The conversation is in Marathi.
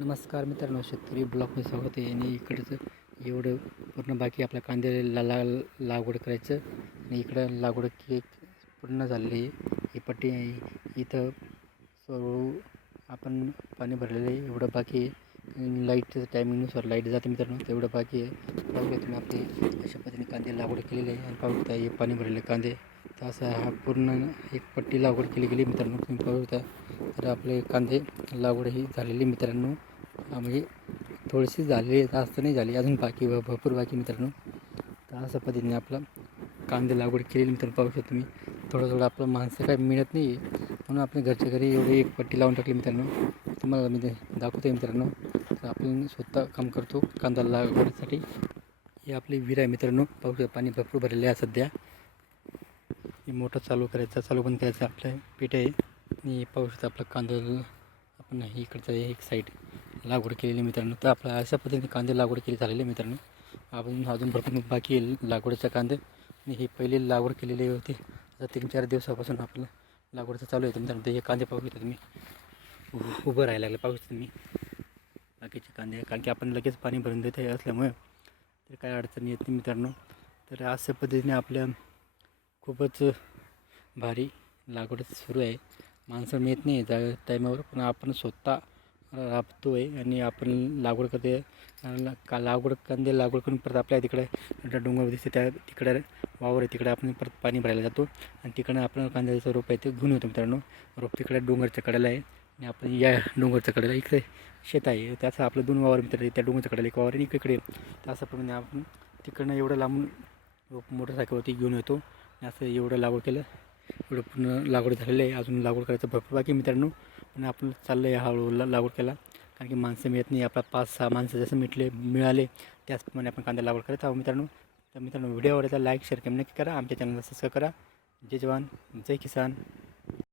नमस्कार मित्रांनो, शेतकरी ब्लॉगमध्ये स्वागत आहे. आणि इकडचं एवढं पूर्ण बाकी आपल्या कांद्याला लागवड करायचं आणि इकडं लागवड पूर्ण झालेली आहे. ही पट्टी आहे इथं सर्व आपण पाणी भरलेलं आहे. एवढं बाकी आहे. लाईटचं टायमिंगनुसार लाईट जाते मित्रांनो, तेवढं बाकी आहे. पाहू तुम्ही आपले अशा पद्धतीने कांदे लागवड केलेली आहे. आणि पाहू शकता हे पाणी भरलेले कांदे. तर असा हा पूर्ण एक पट्टी लागवड केली गेली मित्रांनो, तुम्ही पाहू शकता. तर आपले कांदे लागवड ही झालेली मित्रांनो, म्हणजे थोडीशी झाली, जास्त नाही झाली, अजून बाकी भरपूर बाकी मित्रांनो. तर अशा पद्धतीने आपलं कांदे लागवड केलेली मित्रांनो, पाहू शकता तुम्ही. थोडं आपलं माणसं काय मिळत नाही आहे, म्हणून आपण घरच्या घरी एवढी एक पट्टी लावून टाकली मित्रांनो. तुम्हाला मी दाखवतो मित्रांनो. तर आपण स्वतः काम करतो कांदा लागवडीसाठी. ही आपली विहीर आहे मित्रांनो, पाहू शकता. पाणी भरपूर भरलेलं आहे सध्या. ही मोटर चालू करायचा, चालू बंद करायचं आपलं पीठ आहे. आणि पाहू शकता आपला कांदा आपण इकडचं एक साईड लागवड केलेली मित्रांनो. तर आपल्या अशा पद्धतीने कांदे लागवड केली झालेली मित्रांनो. आपण अजून भरपूर बाकी आहे लागवडीचा कांदे. आणि हे पहिले लागवड केलेली होती. आता 3-4 दिवसापासून आपलं लागवडचं चालू आहे मित्रांनो. ते हे कांदे पाहू शकता तुम्ही, उभं राहायला लागले पाहू शकता तुम्ही बाकीचे कांदे, कारण की आपण लगेच पाणी भरून देत असल्यामुळे तर काय अडचण येत नाही मित्रांनो. तर अशा पद्धतीने आपल्या खूपच भारी लागवड सुरू आहे. माणसं मिळत नाही त्या टायमावर, पण आपण स्वतः राबतो आहे आणि आपण लागवड करते. लागवड कांदे लागवड करून परत आपल्या तिकडे डोंगर दिसते, त्या तिकडे वावर आहे, तिकडे आपण परत पाणी भरायला जातो. आणि तिकडनं आपण कांद्याचं रोप आहे ते घेऊन येतो मित्रांनो. रोप तिकडे डोंगरच्या कडेला आहे आणि आपण या डोंगरच्या कडेला इकडे शेत आहे. त्याचं आपलं 2 वावर मित्र आहे. त्या डोंगरच्या कडेला एक वावर आणि इकडे. तर असं प्रमाणे आपण तिकडनं एवढं लांबून रोप मोटरसायकलवरती घेऊन येतो. आणि असं एवढं लागवड केलं, एवढं पूर्ण लागवड झालेलं आहे. अजून लागवड करायचं भरपूर बाकी मित्रांनो. पण आपण चाललं आहे हळूहळू लागवड केला, कारण की माणसं मिळत नाही. आपला 5-6 माणसं जसं मिळाले त्याचप्रमाणे आपण कांदा लागवड करत आहोत मित्रांनो. तर मित्रांनो, व्हिडिओ आवडला लाईक शेअर कमेंट नक्की करा. आमच्या चॅनलला सबस्क्राईब करा. जय जवान जय किसान.